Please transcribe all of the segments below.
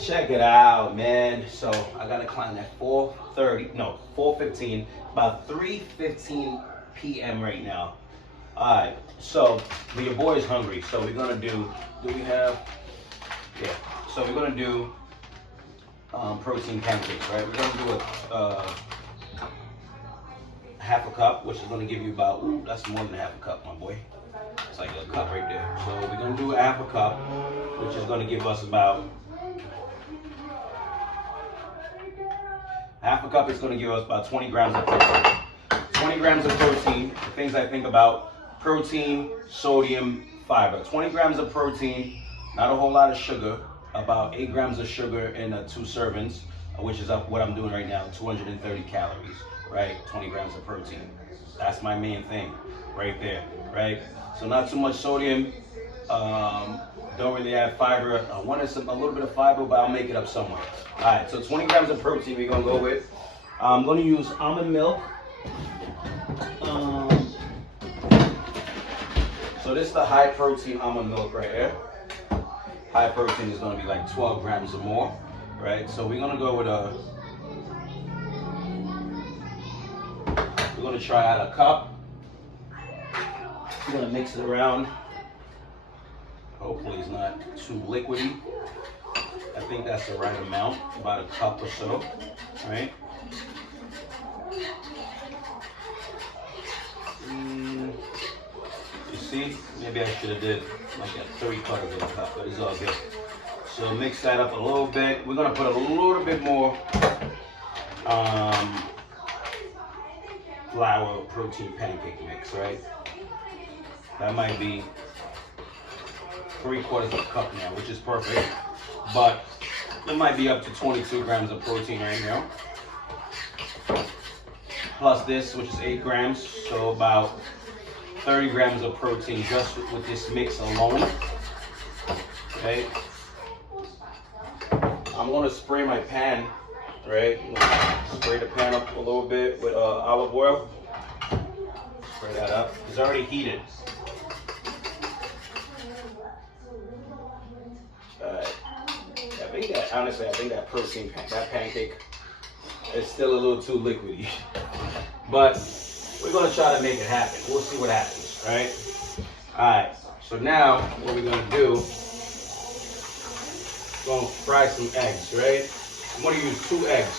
Check it out, man. So I gotta climb at 4:30, no, 4:15, about 3:15 p.m. right now. Alright, so but your boy is hungry, so we're gonna do we have? Yeah. So we're gonna do protein pancakes, right? We're gonna do a half a cup, which is gonna give you about, ooh, that's more than half a cup, my boy. It's like a cup right there. So we're gonna do a half a cup, which is gonna give us about half a cup is going to give us about 20 grams of protein. 20 grams of protein, the things I think about, protein, sodium, fiber. 20 grams of protein, not a whole lot of sugar, about 8 grams of sugar in 2 servings, which is what I'm doing right now, 230 calories, right? 20 grams of protein. That's my main thing right there, right? So not too much sodium, don't really add fiber. I wanted a little bit of fiber, but I'll make it up somewhere. All right, so 20 grams of protein we're gonna go with. I'm gonna use almond milk. So this is the high protein almond milk right here. High protein is gonna be like 12 grams or more, right? So we're gonna go with we're gonna try out a cup. We're gonna mix it around. Hopefully it's not too liquidy. I think that's the right amount, about a cup or so, right? You see, maybe I should have did like a 3/4 of a cup, but it's all good. So mix that up a little bit. We're gonna put a little bit more flour protein pancake mix, right? That might be 3/4 of a cup now, which is perfect. But it might be up to 22 grams of protein right now. Plus this, which is 8 grams, so about 30 grams of protein just with this mix alone. Okay. I'm gonna spray my pan, right? Spray the pan up a little bit with olive oil. Spray that up. It's already heated. Honestly, I think that protein, that pancake is still a little too liquidy. But we're gonna try to make it happen. We'll see what happens, right? Alright, so now what we're gonna do, we're gonna fry some eggs, right? I'm gonna use 2 eggs.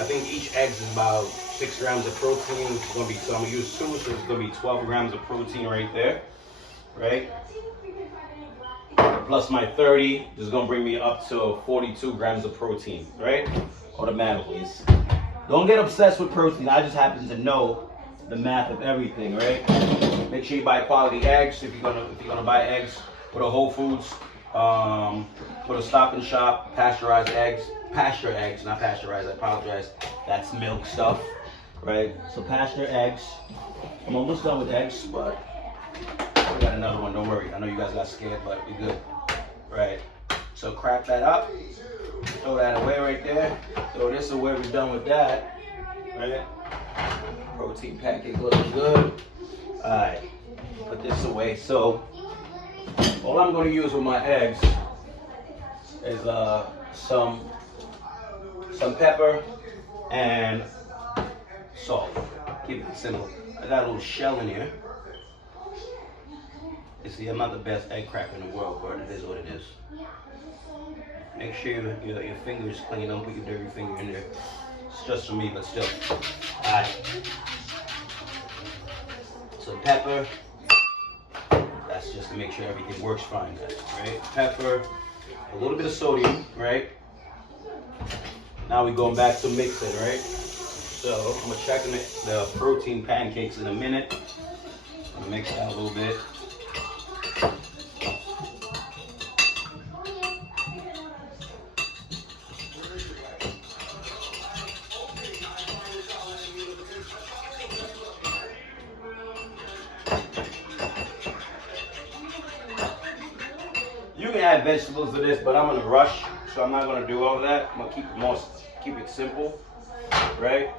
I think each egg is about 6 grams of protein. It's gonna be, so I'm gonna use 2, so it's gonna be 12 grams of protein right there, right? Plus my 30 is gonna bring me up to 42 grams of protein, right? Automatically. Don't get obsessed with protein. I just happen to know the math of everything, right? Make sure you buy quality eggs if you're gonna buy eggs. Go to Whole Foods, go to Stop and Shop, pasteurized eggs, pasture eggs, not pasteurized. I apologize. That's milk stuff, right? So pasture eggs. I'm almost done with eggs, but we got another one. Don't worry. I know you guys got scared, but we're good. Right, so crack that up, throw that away right there, throw this away, we're done with that, right? Protein pancake looking good. Alright, put this away. So, all I'm going to use with my eggs is some pepper and salt. Keep it simple. I got a little shell in here. You see, I'm not the best egg cracker in the world, but it is what it is. Make sure your finger is clean. Don't put your dirty finger in there. It's just for me, but still. Alright. So pepper. That's just to make sure everything works fine, guys, right? Pepper. A little bit of sodium, right? Now we're going back to mixing, right? So I'm gonna check the protein pancakes in a minute. I'm gonna mix that a little bit. You can add vegetables to this, but I'm in a rush, so I'm not gonna do all of that. I'm gonna keep it simple, right?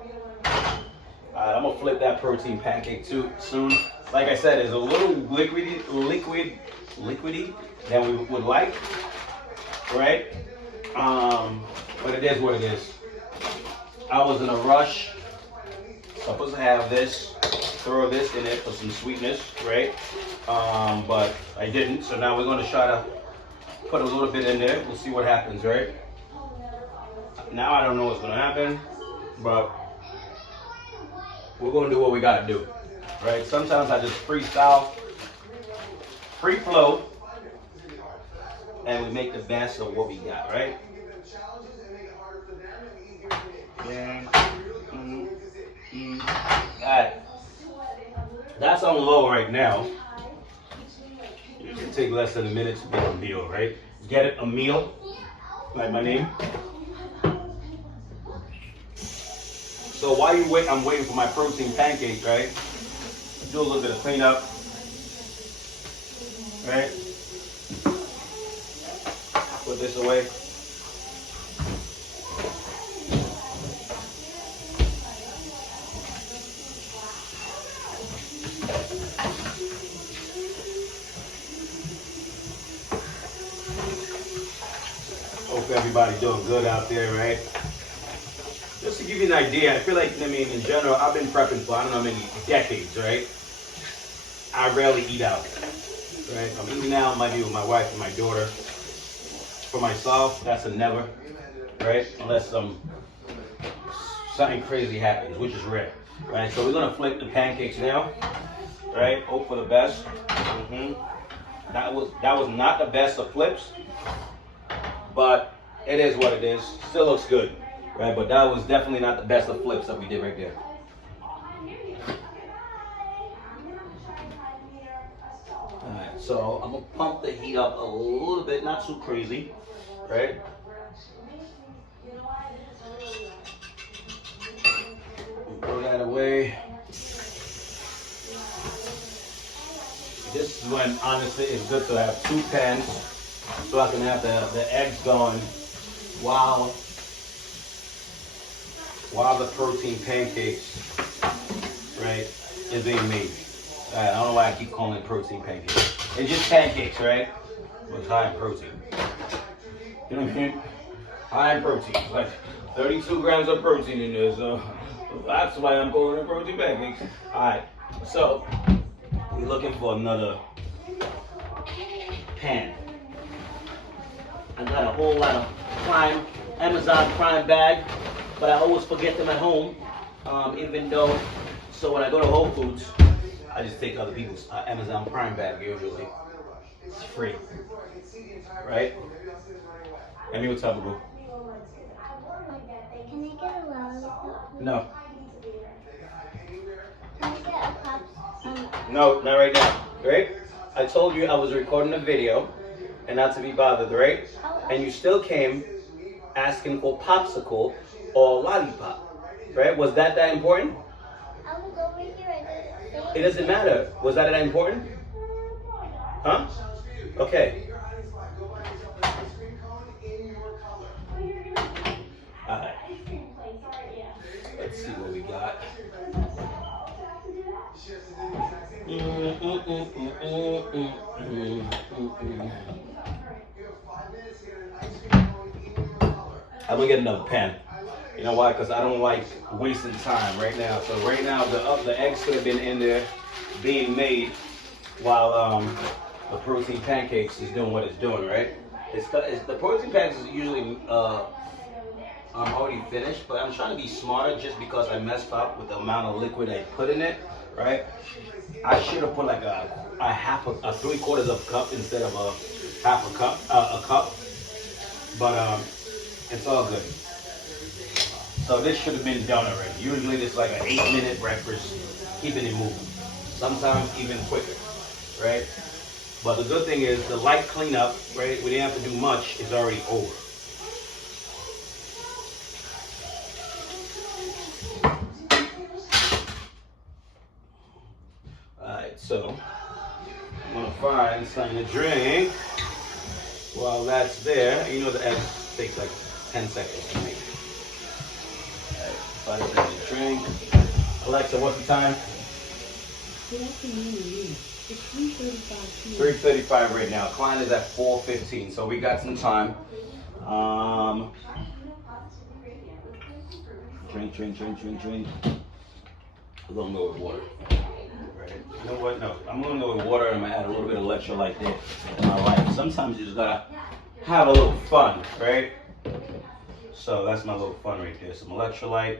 Alright, I'm gonna flip that protein pancake too soon. Like I said, it's a little liquidy than we would like. right? But it is what it is. I was in a rush. Supposed to have this, throw this in it for some sweetness, right? But I didn't. So now we're gonna try to put a little bit in there. We'll see what happens, right? Now I don't know what's gonna happen, but we're gonna do what we gotta do, right? Sometimes I just freestyle, free flow, and we make the best of what we got, right? Yeah. Alright. That's on low right now. It can take less than a minute to make a meal, right? Get it, a meal, like my name. So while you wait, I'm waiting for my protein pancake, right? Do a little bit of cleanup, right? Put this away. Hope everybody's doing good out there, right? Just to give you an idea, I feel like, in general, I've been prepping for I don't know how many decades, right? I rarely eat out, right? I'm eating out, might be with my wife and my daughter. For myself, that's a never, right? Unless something crazy happens, which is rare, right? So we're gonna flip the pancakes now, right? Hope for the best. That was not the best of flips, but it is what it is. Still looks good, right? But that was definitely not the best of flips that we did right there. Alright, so I'm gonna pump the heat up a little bit, not too crazy, right? Throw that away. This is when, honestly, it's good to have two pans so I can have the eggs going while the protein pancakes, right, is being made. I don't know why I keep calling it protein pancakes. It's just pancakes, right? But high in protein. You know what I mean? High in protein. Like 32 grams of protein in there, so that's why I'm calling it protein pancakes. Alright, so we're looking for another pan. I got a whole lot of Amazon Prime bag, but I always forget them at home, so when I go to Whole Foods, I just take other people's Amazon Prime bag usually. It's free, right? Amy, what's up, boo? Can I get a lollipop? No. Can I get a Pops? No, not right now, right? I told you I was recording a video and not to be bothered, right? And you still came asking for popsicle or lollipop, right? Was that important? I was over here. I didn't see It doesn't matter. Was that important? Huh? Okay. Alright. Let's see what we got. I'm gonna get another pan. You know why? Because I don't like wasting time right now. So right now the eggs could have been in there being made while the protein pancakes is doing what it's doing, right? The protein pancakes is usually already finished, but I'm trying to be smarter just because I messed up with the amount of liquid I put in it, right? I should have put like a 3/4 of a cup instead of a cup, but it's all good. So this should have been done already. Usually this is like an 8-minute breakfast, keeping it moving. Sometimes even quicker, right? But the good thing is the light cleanup, right? We didn't have to do much. It's already over. Alright, so I'm gonna find something to drink while that's there. You know the egg takes like 10 seconds to make. Alright, find something to drink. Alexa, what's the time? It's 3:35 right now. Client is at 4:15, so we got some time. Drink. I'm gonna go with water. Right? You know what? No, I'm gonna go with water and I'm gonna add a little bit of electrolyte there in my life. Sometimes you just gotta have a little fun, right? So that's my little fun right there. Some electrolyte.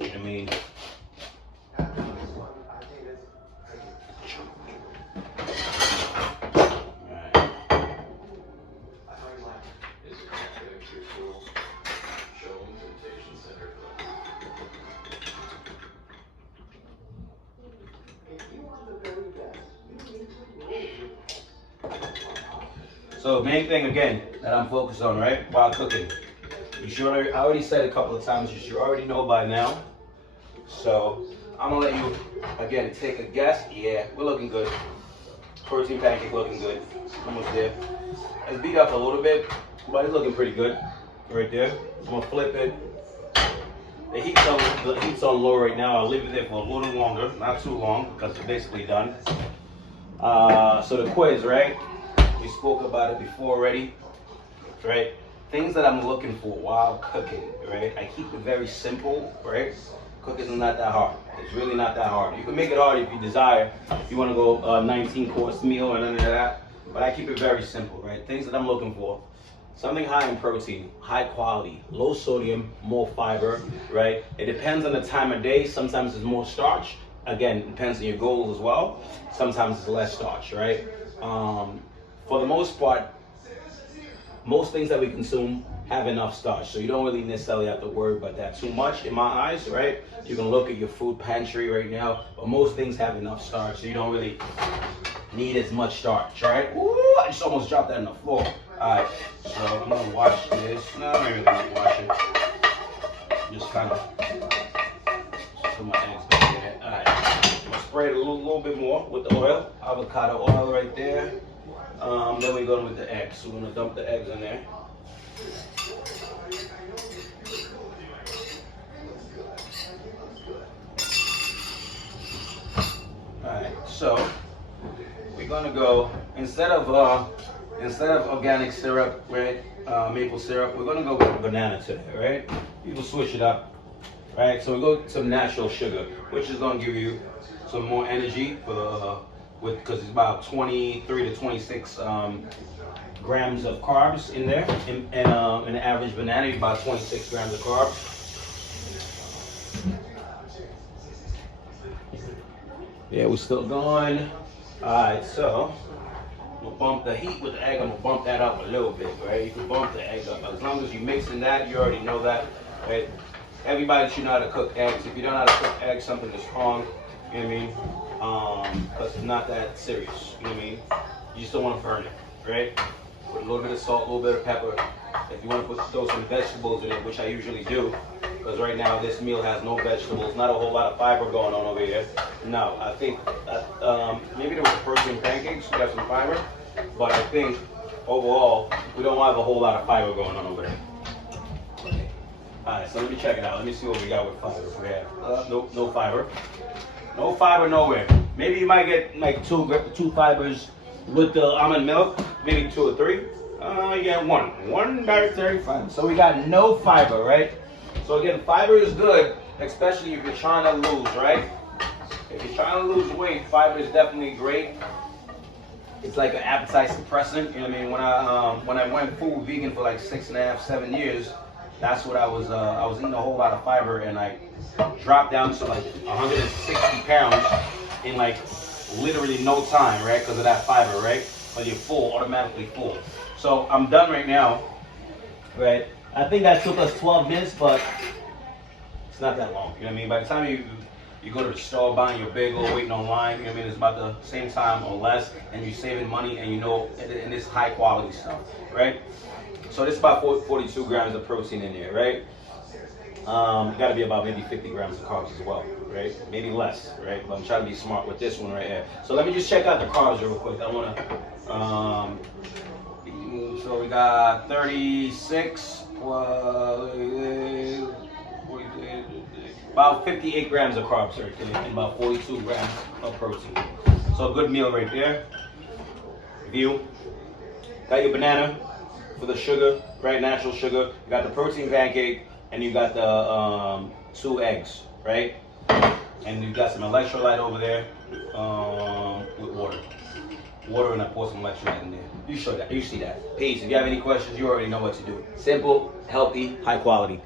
I mean, so main thing again that I'm focused on, right, while cooking. You should already, I already said a couple of times, you should already know by now. So I'm gonna let you again take a guess. Yeah, we're looking good. Protein pancake looking good. Almost there. It's beat up a little bit, but it's looking pretty good right there. I'm gonna flip it. The heat's on low right now. I'll leave it there for a little longer, not too long, because it's basically done. So the quiz, right? We spoke about it before already, right? Things that I'm looking for while cooking, right? I keep it very simple, right? Cooking is not that hard. It's really not that hard. You can make it hard if you desire. If you want to go 19-course meal or none of that. But I keep it very simple, right? Things that I'm looking for. Something high in protein, high quality, low sodium, more fiber, right? It depends on the time of day. Sometimes it's more starch. Again, it depends on your goals as well. Sometimes it's less starch, right? For the most part, most things that we consume have enough starch, so you don't really necessarily have to worry about that too much in my eyes, right? You can look at your food pantry right now, but most things have enough starch, so you don't really need as much starch, right? Ooh, I just almost dropped that on the floor. Alright, so I'm gonna wash this. No, I'm not really gonna wash it. Just kind of put my eggs back there. Alright, I'm gonna spray it a little bit more with the oil, avocado oil right there. Then we go with the eggs. So we're gonna dump the eggs in there. Alright, so we're gonna go instead of organic syrup, right? Maple syrup, we're gonna go with banana today, right? People switch it up, right? So we go to natural sugar, which is gonna give you some more energy for the because it's about 23 to 26 grams of carbs in there. And an average banana is about 26 grams of carbs. Yeah, we're still going. Alright, so we'll bump the heat with the egg. I'm gonna bump that up a little bit, right? You can bump the egg up. As long as you're mixing that, you already know that, right? Everybody should know how to cook eggs. If you don't know how to cook eggs, something is wrong. You know what I mean? Because it's not that serious, you know what I mean? You just don't want to burn it, right? Put a little bit of salt, a little bit of pepper. If you want to throw some vegetables in it, which I usually do, because right now this meal has no vegetables, not a whole lot of fiber going on over here. No, I think maybe there was protein pancakes, we got some fiber, but I think overall we don't have a whole lot of fiber going on over there. Alright, so let me check it out. Let me see what we got with fiber. We have no fiber. No fiber nowhere. Maybe you might get like two fibers with the almond milk, maybe 2 or 3. You get one dietary fiber. So we got no fiber, right? So again, fiber is good, especially if you're trying to lose, right? If you're trying to lose weight, fiber is definitely great. It's like an appetite suppressant. You know what I mean? When I went full vegan for like 6.5, 7 years, that's what I was eating a whole lot of fiber, and I dropped down to like 160 pounds in like literally no time, right? Because of that fiber, right? But you're full, automatically full. So I'm done right now, right? I think that took us 12 minutes, but it's not that long. You know what I mean? By the time you go to the store buying your bagel, waiting online, you know what I mean? It's about the same time or less, and you're saving money, and you know, and it's high quality stuff, right? So this is about 42 grams of protein in there, right? Got to be about maybe 50 grams of carbs as well, right? Maybe less, right? But I'm trying to be smart with this one right here. So let me just check out the carbs real quick. I want to, so we got 36, about 58 grams of carbs right there, and about 42 grams of protein. So a good meal right there. View. Got your banana for the sugar, right? Natural sugar. You got the protein pancake, and you got the 2 eggs, right? And you got some electrolyte over there with water. Water, and I pour some electrolyte in there. You see that. Peace. If you have any questions, you already know what to do. Simple, healthy, high quality.